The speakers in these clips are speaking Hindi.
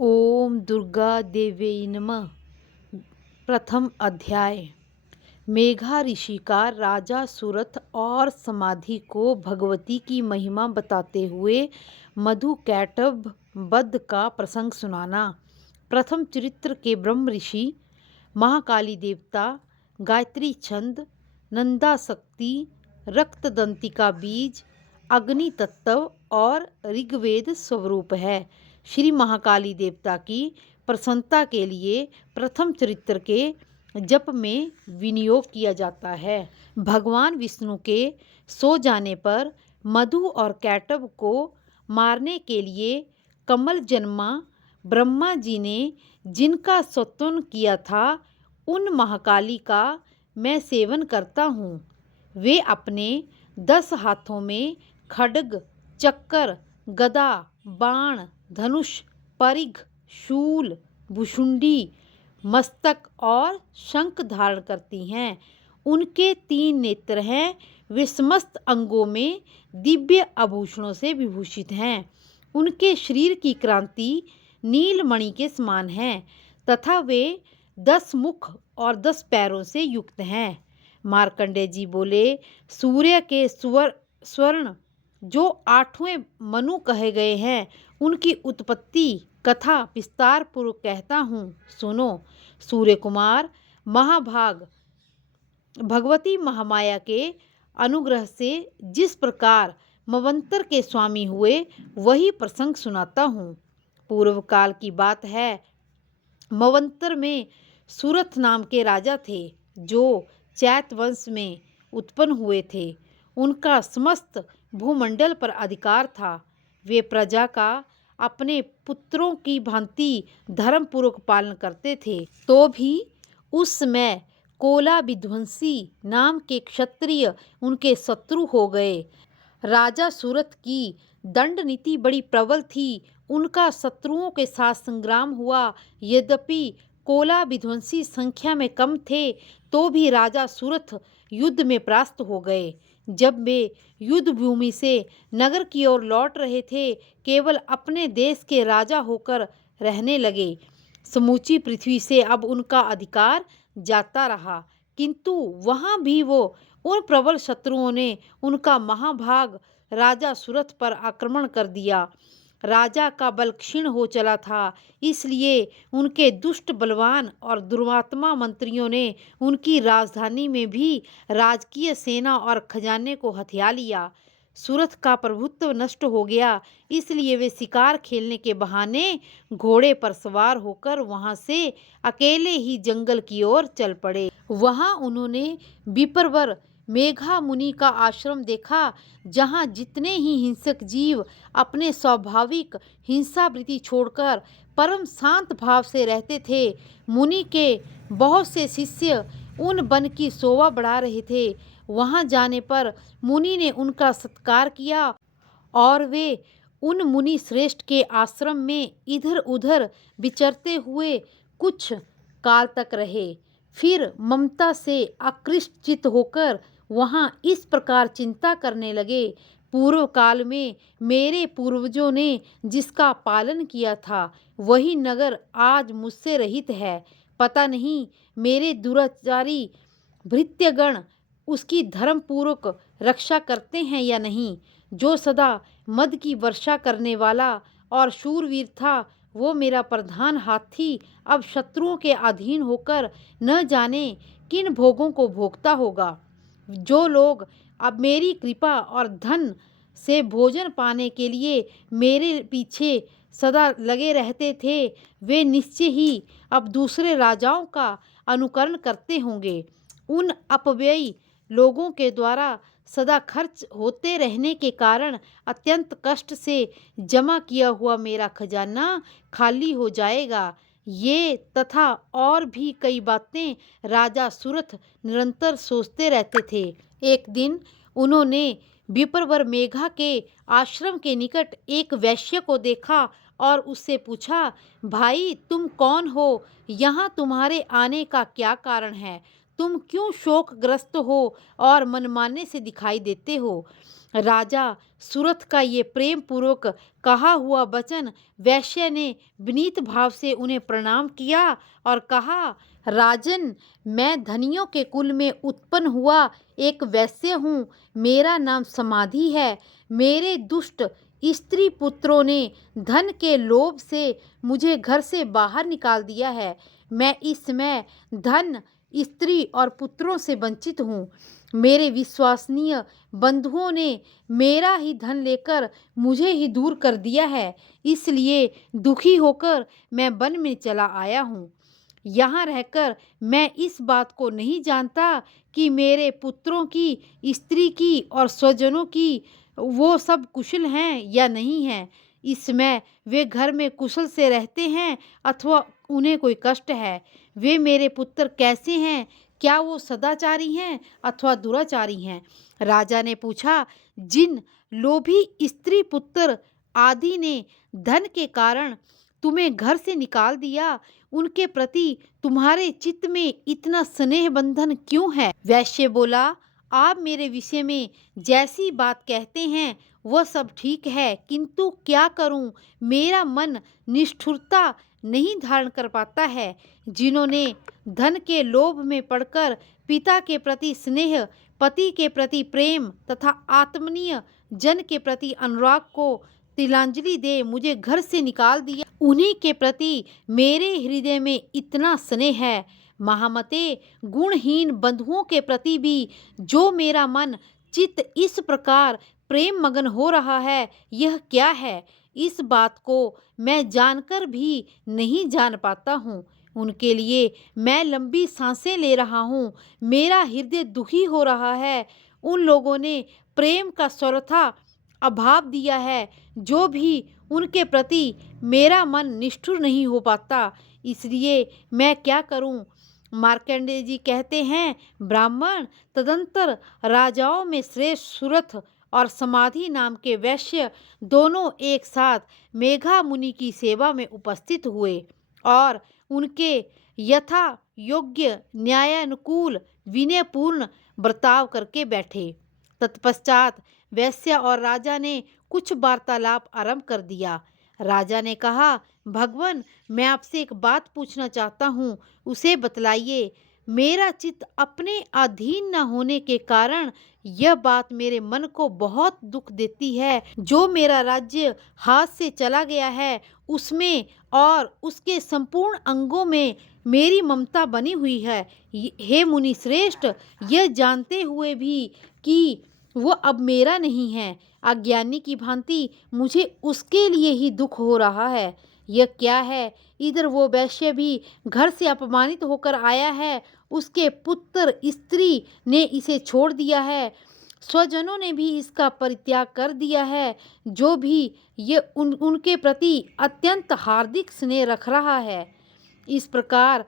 ओम दुर्गा देव्यै नमः। प्रथम अध्याय। मेघा ऋषि का राजा सूरथ और समाधि को भगवती की महिमा बताते हुए मधुकैटभ वध का प्रसंग सुनाना। प्रथम चरित्र के ब्रह्म ऋषि, महाकाली देवता, गायत्री छंद, नंदा शक्ति, रक्तदंतिका बीज, अग्नि तत्व और ऋग्वेद स्वरूप है। श्री महाकाली देवता की प्रसन्नता के लिए प्रथम चरित्र के जप में विनियोग किया जाता है। भगवान विष्णु के सो जाने पर मधु और कैटभ को मारने के लिए कमल जन्मा ब्रह्मा जी ने जिनका स्तुति किया था, उन महाकाली का मैं सेवन करता हूँ। वे अपने 10 हाथों में खड्ग, चक्र, गदा, बाण, धनुष, परिघ, शूल, भुशुंडी, मस्तक और शंख धारण करती हैं। उनके 3 नेत्र हैं। वे समस्त अंगों में दिव्य आभूषणों से विभूषित हैं। उनके शरीर की क्रांति नीलमणि के समान है तथा वे 10 मुख और 10 पैरों से युक्त हैं। मार्कंडेय जी बोले, सूर्य के स्वर्ण जो 8वें मनु कहे गए हैं, उनकी उत्पत्ति कथा विस्तार पूर्वक कहता हूँ, सुनो। सूर्य कुमार महाभाग भगवती महामाया के अनुग्रह से जिस प्रकार मवंतर के स्वामी हुए, वही प्रसंग सुनाता हूँ। पूर्व काल की बात है। मवंतर में सूरथ नाम के राजा थे, जो चैत वंश में उत्पन्न हुए थे। उनका समस्त भूमंडल पर अधिकार था। वे प्रजा का अपने पुत्रों की भांति धर्मपूर्वक पालन करते थे। तो भी उस समय कोला विध्वंसी नाम के क्षत्रिय उनके शत्रु हो गए। राजा सूरथ की दंड नीति बड़ी प्रबल थी। उनका शत्रुओं के साथ संग्राम हुआ। यद्यपि कोला विध्वंसी संख्या में कम थे, तो भी राजा सूरथ युद्ध में परास्त हो गए। जब वे युद्ध भूमि से नगर की ओर लौट रहे थे, केवल अपने देश के राजा होकर रहने लगे। समूची पृथ्वी से अब उनका अधिकार जाता रहा, किंतु वहाँ भी वो उन प्रबल शत्रुओं ने उनका महाभाग राजा सूरथ पर आक्रमण कर दिया। राजा का बल क्षीण हो चला था, इसलिए उनके दुष्ट, बलवान और दुर्मात्मा मंत्रियों ने उनकी राजधानी में भी राजकीय सेना और खजाने को हथिया लिया। सूरथ का प्रभुत्व नष्ट हो गया, इसलिए वे शिकार खेलने के बहाने घोड़े पर सवार होकर वहां से अकेले ही जंगल की ओर चल पड़े। वहां उन्होंने विप्रवर मेघा मुनि का आश्रम देखा, जहाँ जितने ही हिंसक जीव अपने स्वाभाविक हिंसावृत्ति छोड़कर परम शांत भाव से रहते थे। मुनि के बहुत से शिष्य उन वन की शोभा बढ़ा रहे थे। वहां जाने पर मुनि ने उनका सत्कार किया और वे उन मुनि श्रेष्ठ के आश्रम में इधर उधर विचरते हुए कुछ काल तक रहे। फिर ममता से आकृष्ट चित्त होकर वहां इस प्रकार चिंता करने लगे, पूर्व काल में मेरे पूर्वजों ने जिसका पालन किया था, वही नगर आज मुझसे रहित है। पता नहीं मेरे दुराचारी भृत्यगण उसकी धर्मपूर्वक रक्षा करते हैं या नहीं। जो सदा मद की वर्षा करने वाला और शूरवीर था, वो मेरा प्रधान हाथी अब शत्रुओं के अधीन होकर न जाने किन भोगों को भोगता होगा। जो लोग अब मेरी कृपा और धन से भोजन पाने के लिए मेरे पीछे सदा लगे रहते थे, वे निश्चय ही अब दूसरे राजाओं का अनुकरण करते होंगे। उन अपव्ययी लोगों के द्वारा सदा खर्च होते रहने के कारण अत्यंत कष्ट से जमा किया हुआ मेरा खजाना खाली हो जाएगा। ये तथा और भी कई बातें राजा सूरथ निरंतर सोचते रहते थे। एक दिन उन्होंने विप्रवर मेघा के आश्रम के निकट एक वैश्य को देखा और उससे पूछा, भाई तुम कौन हो? यहाँ तुम्हारे आने का क्या कारण है? तुम क्यों शोकग्रस्त हो और मनमाने से दिखाई देते हो? राजा सुरथ का ये प्रेम पूर्वक कहा हुआ वचन वैश्य ने विनीत भाव से उन्हें प्रणाम किया और कहा, राजन, मैं धनियों के कुल में उत्पन्न हुआ एक वैश्य हूँ। मेरा नाम समाधि है। मेरे दुष्ट स्त्री पुत्रों ने धन के लोभ से मुझे घर से बाहर निकाल दिया है। मैं इस समय धन, स्त्री और पुत्रों से वंचित हूँ। मेरे विश्वसनीय बंधुओं ने मेरा ही धन लेकर मुझे ही दूर कर दिया है। इसलिए दुखी होकर मैं वन में चला आया हूँ। यहाँ रहकर मैं इस बात को नहीं जानता कि मेरे पुत्रों की, स्त्री की और स्वजनों की वो सब कुशल हैं या नहीं हैं। इसमें वे घर में कुशल से रहते हैं अथवा उन्हें कोई कष्ट है। वे मेरे पुत्र कैसे हैं? क्या वो सदाचारी हैं अथवा दुराचारी हैं? राजा ने पूछा, जिन लोभी स्त्री पुत्र आदि ने धन के कारण तुम्हें घर से निकाल दिया, उनके प्रति तुम्हारे चित्त में इतना स्नेह बंधन क्यों है? वैश्य बोला, आप मेरे विषय में जैसी बात कहते हैं वह सब ठीक है, किंतु क्या करूं, मेरा मन निष्ठुरता नहीं धारण कर पाता है। जिन्होंने धन के लोभ में पड़कर पिता के प्रति स्नेह, पति के प्रति प्रेम तथा आत्मनीय जन के प्रति अनुराग को तिलांजलि दे मुझे घर से निकाल दिया, उन्हीं के प्रति मेरे हृदय में इतना स्नेह है। महामते, गुणहीन बंधुओं के प्रति भी जो मेरा मन चित्त इस प्रकार प्रेम मगन हो रहा है, यह क्या है? इस बात को मैं जानकर भी नहीं जान पाता हूँ। उनके लिए मैं लंबी सांसें ले रहा हूँ। मेरा हृदय दुखी हो रहा है। उन लोगों ने प्रेम का सर्वथा अभाव दिया है, जो भी उनके प्रति मेरा मन निष्ठुर नहीं हो पाता। इसलिए मैं क्या करूं? मार्कंडेय जी कहते हैं, ब्राह्मण, तदंतर राजाओं में श्रेष्ठ सुरथ और समाधि नाम के वैश्य दोनों एक साथ मेघा मुनि की सेवा में उपस्थित हुए और उनके यथा योग्य न्यायानुकूल विनयपूर्ण बर्ताव करके बैठे। तत्पश्चात वैश्य और राजा ने कुछ वार्तालाप आरंभ कर दिया। राजा ने कहा, भगवान, मैं आपसे एक बात पूछना चाहता हूँ, उसे बतलाइए। मेरा चित्त अपने अधीन न होने के कारण यह बात मेरे मन को बहुत दुख देती है। जो मेरा राज्य हाथ से चला गया है, उसमें और उसके संपूर्ण अंगों में मेरी ममता बनी हुई है। हे मुनि श्रेष्ठ, यह जानते हुए भी कि वो अब मेरा नहीं है, अज्ञानी की भांति मुझे उसके लिए ही दुख हो रहा है। यह क्या है? इधर वो वैश्य भी घर से अपमानित होकर आया है, उसके पुत्र स्त्री ने इसे छोड़ दिया है, स्वजनों ने भी इसका परित्याग कर दिया है, जो भी ये उनके प्रति अत्यंत हार्दिक स्नेह रख रहा है। इस प्रकार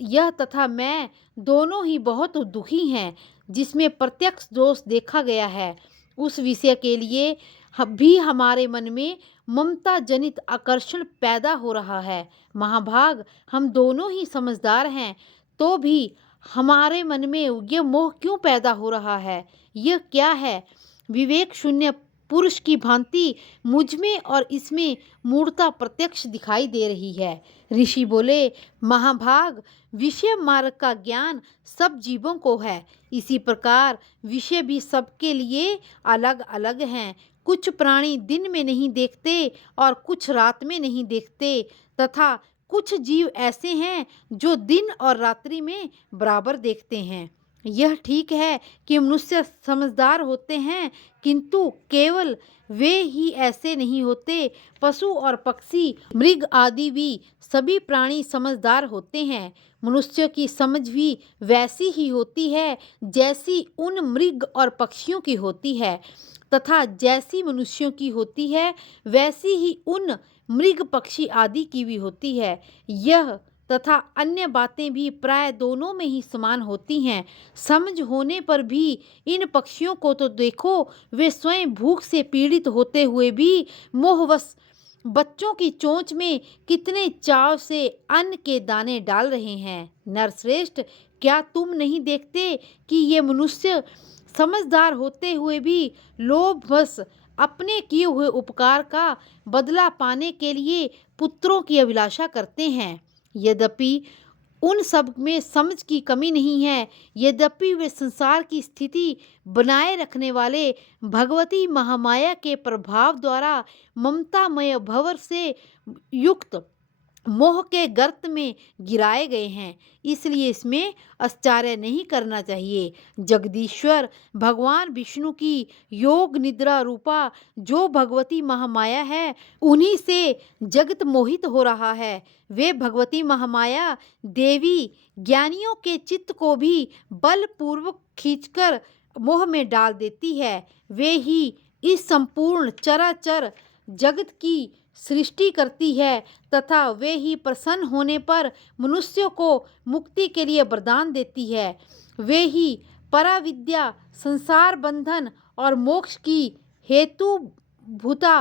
यह तथा मैं दोनों ही बहुत दुखी हैं, जिसमें प्रत्यक्ष दोष देखा गया है। उस विषय के लिए भी हमारे मन में ममता जनित आकर्षण पैदा हो रहा है। महाभाग, हम दोनों ही समझदार हैं, तो भी हमारे मन में यह मोह क्यों पैदा हो रहा है? यह क्या है? विवेक शून्य पुरुष की भांति मुझ में और इसमें मूढ़ता प्रत्यक्ष दिखाई दे रही है। ऋषि बोले, महाभाग, विषय मार्ग का ज्ञान सब जीवों को है। इसी प्रकार विषय भी सबके लिए अलग अलग हैं। कुछ प्राणी दिन में नहीं देखते और कुछ रात में नहीं देखते, तथा कुछ जीव ऐसे हैं जो दिन और रात्रि में बराबर देखते हैं। यह ठीक है कि मनुष्य समझदार होते हैं, किंतु केवल वे ही ऐसे नहीं होते। पशु और पक्षी, मृग आदि भी सभी प्राणी समझदार होते हैं। मनुष्य की समझ भी वैसी ही होती है जैसी उन मृग और पक्षियों की होती है, तथा जैसी मनुष्यों की होती है वैसी ही उन मृग पक्षी आदि की भी होती है। यह तथा अन्य बातें भी प्राय दोनों में ही समान होती हैं। समझ होने पर भी इन पक्षियों को तो देखो, वे स्वयं भूख से पीड़ित होते हुए भी मोहवश बच्चों की चोंच में कितने चाव से अन्न के दाने डाल रहे हैं। नरश्रेष्ठ, क्या तुम नहीं देखते कि ये मनुष्य समझदार होते हुए भी लोभवश अपने किए हुए उपकार का बदला पाने के लिए पुत्रों की अभिलाषा करते हैं। यद्यपि उन सब में समझ की कमी नहीं है, यद्यपि वे संसार की स्थिति बनाए रखने वाले भगवती महामाया के प्रभाव द्वारा ममतामय भंवर से युक्त मोह के गर्त में गिराए गए हैं, इसलिए इसमें आश्चर्य नहीं करना चाहिए। जगदीश्वर भगवान विष्णु की योग निद्रा रूपा जो भगवती महामाया है, उन्हीं से जगत मोहित हो रहा है। वे भगवती महामाया देवी ज्ञानियों के चित्त को भी बलपूर्वक खींचकर मोह में डाल देती है। वे ही इस संपूर्ण चराचर जगत की सृष्टि करती है तथा वे ही प्रसन्न होने पर मनुष्यों को मुक्ति के लिए वरदान देती है। वे ही पराविद्या, संसार बंधन और मोक्ष की हेतुभूता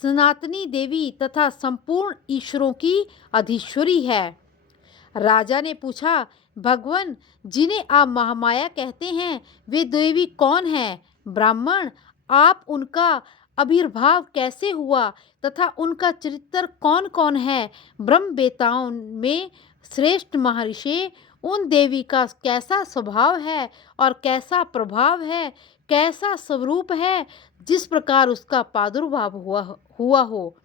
सनातनी देवी तथा संपूर्ण ईश्वरों की अधीश्वरी है। राजा ने पूछा, भगवान, जिन्हें आप महामाया कहते हैं, वे देवी कौन है? ब्राह्मण, आप उनका आविर्भाव कैसे हुआ तथा उनका चरित्र कौन कौन है? ब्रह्मवेताओं में श्रेष्ठ महर्षि, उन देवी का कैसा स्वभाव है और कैसा प्रभाव है, कैसा स्वरूप है, जिस प्रकार उसका प्रादुर्भाव हुआ हो,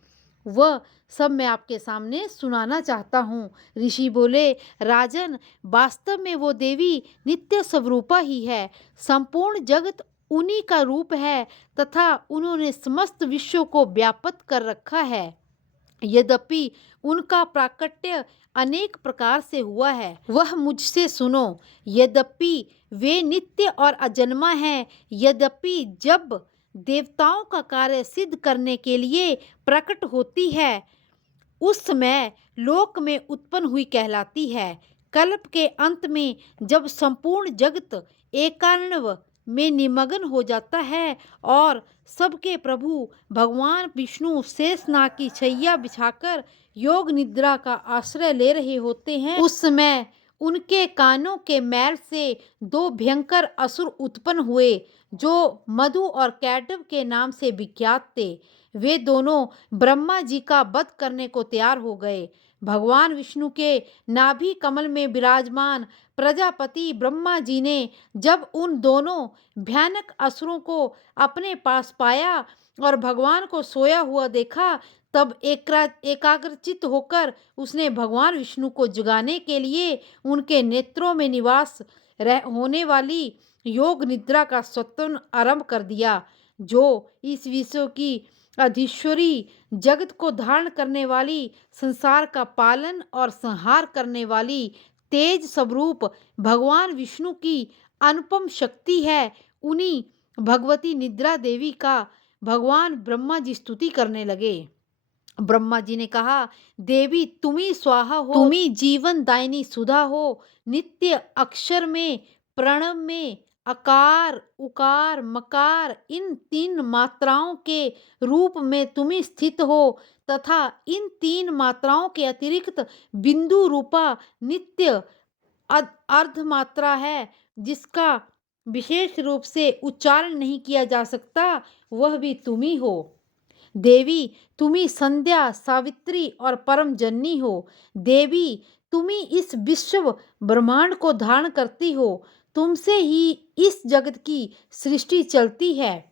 वह सब मैं आपके सामने सुनाना चाहता हूँ। ऋषि बोले, राजन, वास्तव में वो देवी नित्य स्वरूपा ही है। संपूर्ण जगत उन्हीं का रूप है तथा उन्होंने समस्त विश्व को व्याप्त कर रखा है। यद्यपि उनका प्राकट्य अनेक प्रकार से हुआ है, वह मुझसे सुनो। यद्यपि वे नित्य और अजन्मा हैं, यद्यपि जब देवताओं का कार्य सिद्ध करने के लिए प्रकट होती है, उस समय लोक में उत्पन्न हुई कहलाती है। कल्प के अंत में जब संपूर्ण जगत एकार्णव में निमग्न हो जाता है और सबके प्रभु भगवान विष्णु शेषनाग की शैया बिछाकर योग निद्रा का आश्रय ले रहे होते हैं, उस समय उनके कानों के मैल से दो भयंकर असुर उत्पन्न हुए जो मधु और कैटव के नाम से विख्यात थे। वे दोनों ब्रह्मा जी का वध करने को तैयार हो गए। भगवान विष्णु के नाभि कमल में विराजमान प्रजापति ब्रह्मा जी ने जब उन दोनों भयानक असुरों को अपने पास पाया और भगवान को सोया हुआ देखा, तब एकाग्रचित होकर उसने भगवान विष्णु को जगाने के लिए उनके नेत्रों में निवास होने वाली योग निद्रा का स्वतंत्र आरंभ कर दिया, जो इस विश्व की अधीश्वरी, जगत को धारण करने वाली, संसार का पालन और संहार करने वाली तेज स्वरूप भगवान विष्णु की अनुपम शक्ति है। उन्हीं भगवती निद्रा देवी का भगवान ब्रह्मा जी स्तुति करने लगे। ब्रह्मा जी ने कहा, देवी तुम्ही स्वाहा हो, तुम्ही जीवन दायिनी सुधा हो। नित्य अक्षर में, प्रणव में, अकार, उकार, मकार, इन तीन मात्राओं के रूप में तुम्ही स्थित हो तथा इन तीन मात्राओं के अतिरिक्त बिंदु रूपा नित्य अर्ध मात्रा है, जिसका विशेष रूप से उच्चारण नहीं किया जा सकता, वह भी तुम्ही हो। देवी तुम्ही संध्या, सावित्री और परम जननी हो। देवी तुम्ही इस विश्व ब्रह्मांड को धारण करती हो। तुमसे ही इस जगत की सृष्टि चलती है,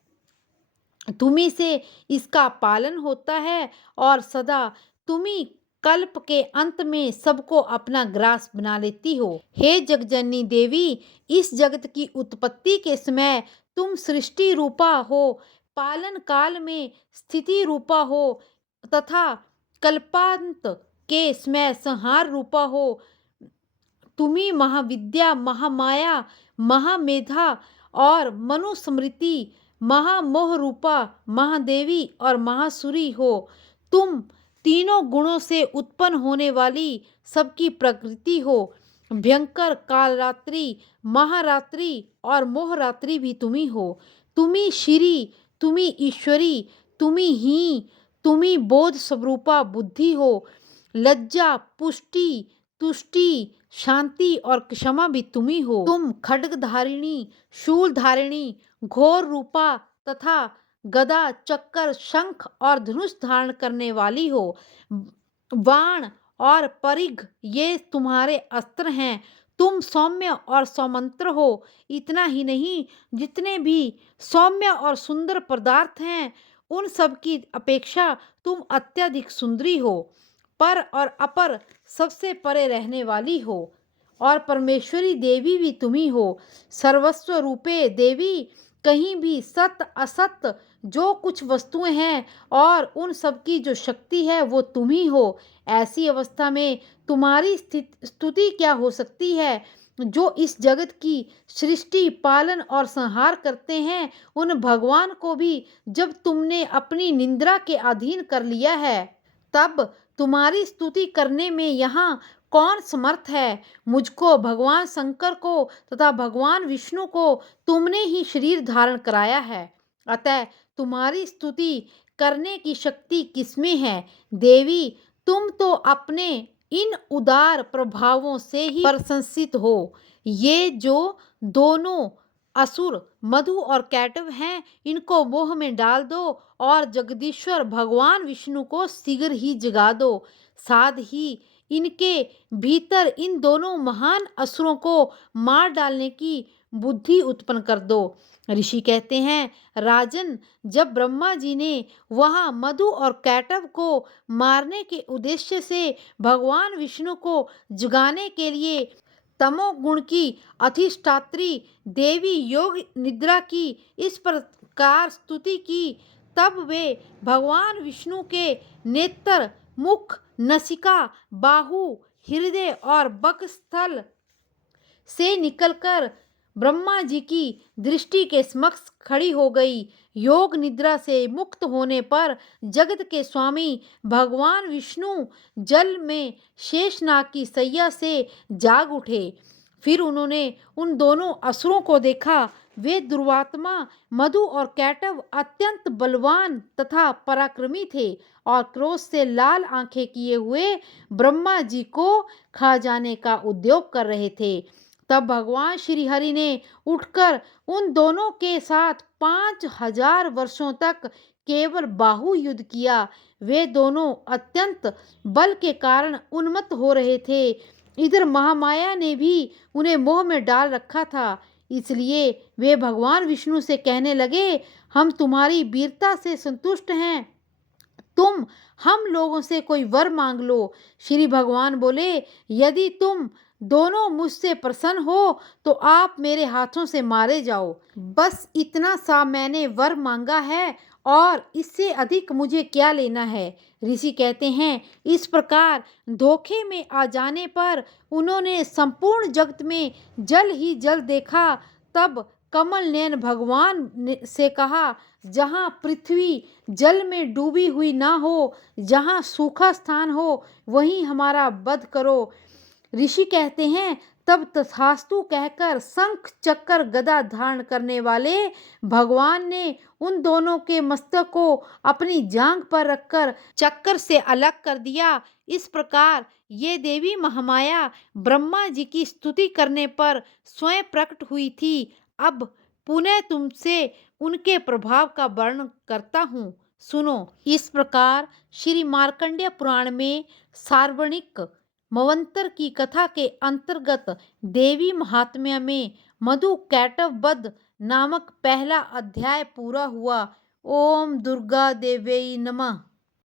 तुम्ही से इसका पालन होता है और सदा तुम्ही कल्प के अंत में सबको अपना ग्रास बना लेती हो। हे जगजननी देवी, इस जगत की उत्पत्ति के समय तुम सृष्टि रूपा हो, पालन काल में स्थिति रूपा हो तथा कल्पांत के समय संहार रूपा हो। तुम्ही महाविद्या, महामाया, महामेधा और मनुस्मृति, महामोह रूपा महादेवी और महासुरी हो। तुम तीनों गुणों से उत्पन्न होने वाली सबकी प्रकृति हो। भयंकर कालरात्रि, महारात्रि और मोहरात्रि भी तुम्ही हो। तुम्ही श्री, तुम्ही ईश्वरी, तुम्ही बोध स्वरूपा बुद्धि हो। लज्जा, पुष्टि, तुष्टि, शांति और क्षमा भी तुम ही हो। तुम खड्गधारिणी, शूलधारिणी, घोर रूपा तथा गदा, चक्कर, शंख और धनुष धारण करने वाली हो। बाण और परिघ ये तुम्हारे अस्त्र हैं। तुम सौम्य और सौमंत्र हो। इतना ही नहीं, जितने भी सौम्य और सुंदर पदार्थ हैं उन सब की अपेक्षा तुम अत्यधिक सुंदरी हो। पर और अपर सबसे परे रहने वाली हो और परमेश्वरी देवी भी तुम ही हो। सर्वस्व रूपे देवी, कहीं भी सत असत जो कुछ वस्तुएं हैं और उन सब की जो शक्ति है वो तुम ही हो। ऐसी अवस्था में तुम्हारी स्तुति क्या हो सकती है। जो इस जगत की सृष्टि, पालन और संहार करते हैं उन भगवान को भी जब तुमने अपनी निंद्रा के अधीन कर लिया है तब तुम्हारी स्तुति करने में यहाँ कौन समर्थ है। मुझको, भगवान शंकर को तथा भगवान विष्णु को तुमने ही शरीर धारण कराया है, अतः तुम्हारी स्तुति करने की शक्ति किसमें है। देवी, तुम तो अपने इन उदार प्रभावों से ही प्रशंसित हो। ये जो दोनों असुर मधु और कैटव हैं इनको मोह में डाल दो और जगदीश्वर भगवान विष्णु को शीघ्र ही जगा दो। साथ ही इनके भीतर इन दोनों महान असुरों को मार डालने की बुद्धि उत्पन्न कर दो। ऋषि कहते हैं, राजन, जब ब्रह्मा जी ने वहां मधु और कैटव को मारने के उद्देश्य से भगवान विष्णु को जगाने के लिए तमोगुण की अधिष्ठात्री देवी योग निद्रा की इस प्रकार स्तुति की, तब वे भगवान विष्णु के नेत्र, मुख, नसिका, बाहु, हृदय और वक्षस्थल से निकलकर ब्रह्मा जी की दृष्टि के समक्ष खड़ी हो गई। योग निद्रा से मुक्त होने पर जगत के स्वामी भगवान विष्णु जल में शेषनाग की सैया से जाग उठे। फिर उन्होंने उन दोनों असुरों को देखा। वे दुर्वात्मा मधु और कैटव अत्यंत बलवान तथा पराक्रमी थे और क्रोध से लाल आंखें किए हुए ब्रह्मा जी को खा जाने का उद्योग कर रहे थे। तब भगवान श्री हरि ने उठकर उन दोनों के साथ 5000 वर्षों तक केवल बाहु युद्ध किया। वे दोनों अत्यंत बल के कारण उन्मत्त हो रहे थे। इधर महामाया ने भी उन्हें मोह में डाल रखा था, इसलिए वे भगवान विष्णु से कहने लगे, हम तुम्हारी वीरता से संतुष्ट हैं, तुम हम लोगों से कोई वर मांग लो। श्री भगवान बोले, यदि तुम दोनों मुझसे प्रसन्न हो तो आप मेरे हाथों से मारे जाओ। बस इतना सा मैंने वर मांगा है और इससे अधिक मुझे क्या लेना है। ऋषि कहते हैं, इस प्रकार धोखे में आ जाने पर उन्होंने संपूर्ण जगत में जल ही जल देखा। तब कमल नयन भगवान से कहा, जहाँ पृथ्वी जल में डूबी हुई ना हो, जहाँ सूखा स्थान हो, वहीं हमारा वध करो। ऋषि कहते हैं, तब तथास्तु कहकर शंख, चक्र, गदा धारण करने वाले भगवान ने उन दोनों के मस्तक को अपनी जांघ पर रखकर चक्र से अलग कर दिया। इस प्रकार ये देवी महामाया ब्रह्मा जी की स्तुति करने पर स्वयं प्रकट हुई थी। अब पुनः तुमसे उनके प्रभाव का वर्णन करता हूँ, सुनो। इस प्रकार श्री मार्कंडेय पुराण में सार्वणिक मवंतर की कथा के अंतर्गत देवी महात्म्य में मधु कैटव वध नामक पहला अध्याय पूरा हुआ। ओम दुर्गा देवी नमः।